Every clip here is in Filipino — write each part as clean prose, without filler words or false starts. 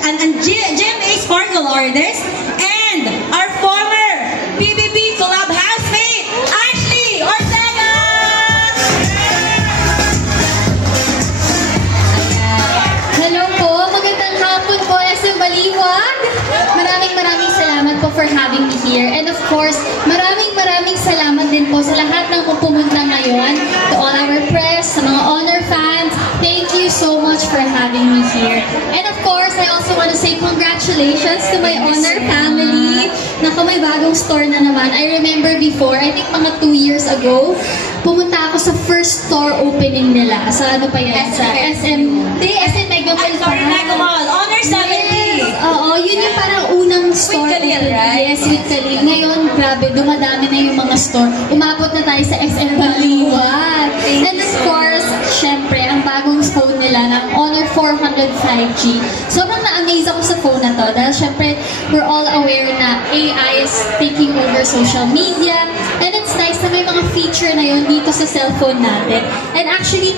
and GMA Sparkle Artist, and our former PBB Collab housemate, Ashley Ortega! Hello po, magandang hapon po, SM Baliwag. Maraming salamat po for having me here. And of course, maraming salamat din po sa lahat ng pumunta ngayon. To all our press, sa mga honor fans, thank you so much for having me here. And of course, I also want to say congratulations to my honor family. Naku, may bagong store na naman. I remember before, I think mga 2 years ago, pumunta ako sa first store opening nila. Sa ano pa yan? Sa SM Mega Mall. Sorry, Mega Mall. Honor 70! Oo, yun yung parang unang store. With Khalil, right? Yes, with Khalil. Ngayon, grabe, dumadami na yung mga store. Umabot na tayo sa SM Baliwag. And of course, syempre, ang bagong phone nila ng Honor 400 5G. Sobrang na-amaze ako sa phone na to dahil syempre, we're all aware na AI is taking over social media. And it's nice na may mga feature na yun dito sa cellphone natin. And actually,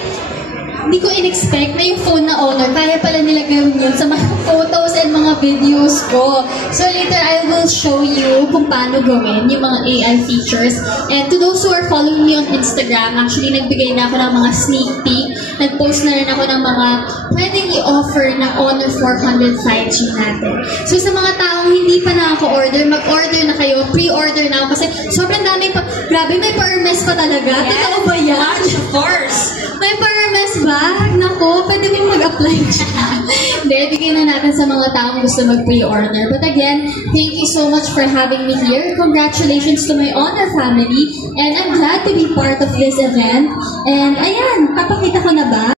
hindi ko in-expect na yung phone na Honor, kaya pala nila gawin yun sa mga photos and mga videos ko. So later, I will show you kung paano gawin yung mga AI features. And to those who are following me on Instagram, actually nagbigay na ako ng mga sneak peek. Nag-post na rin ako ng mga pwedeng i-offer na Honor 400 5G natin. So sa mga taong hindi pa nakaka-order, mag-order na kayo, pre-order na ako kasi sobrang dami pa. Grabe, may pa-Hermes pa talaga. Yes. Totoo ba yan? Of course! May pa-Hermes bag? Nako, pwede mo mag-apply siya. Hindi, bigyan na natin sa mga taong gusto mag-pre-order. But again, thank you so much for having me here. Congratulations to my Honor family. And I'm glad to be part of this event. And ayan, papakita ko na ba?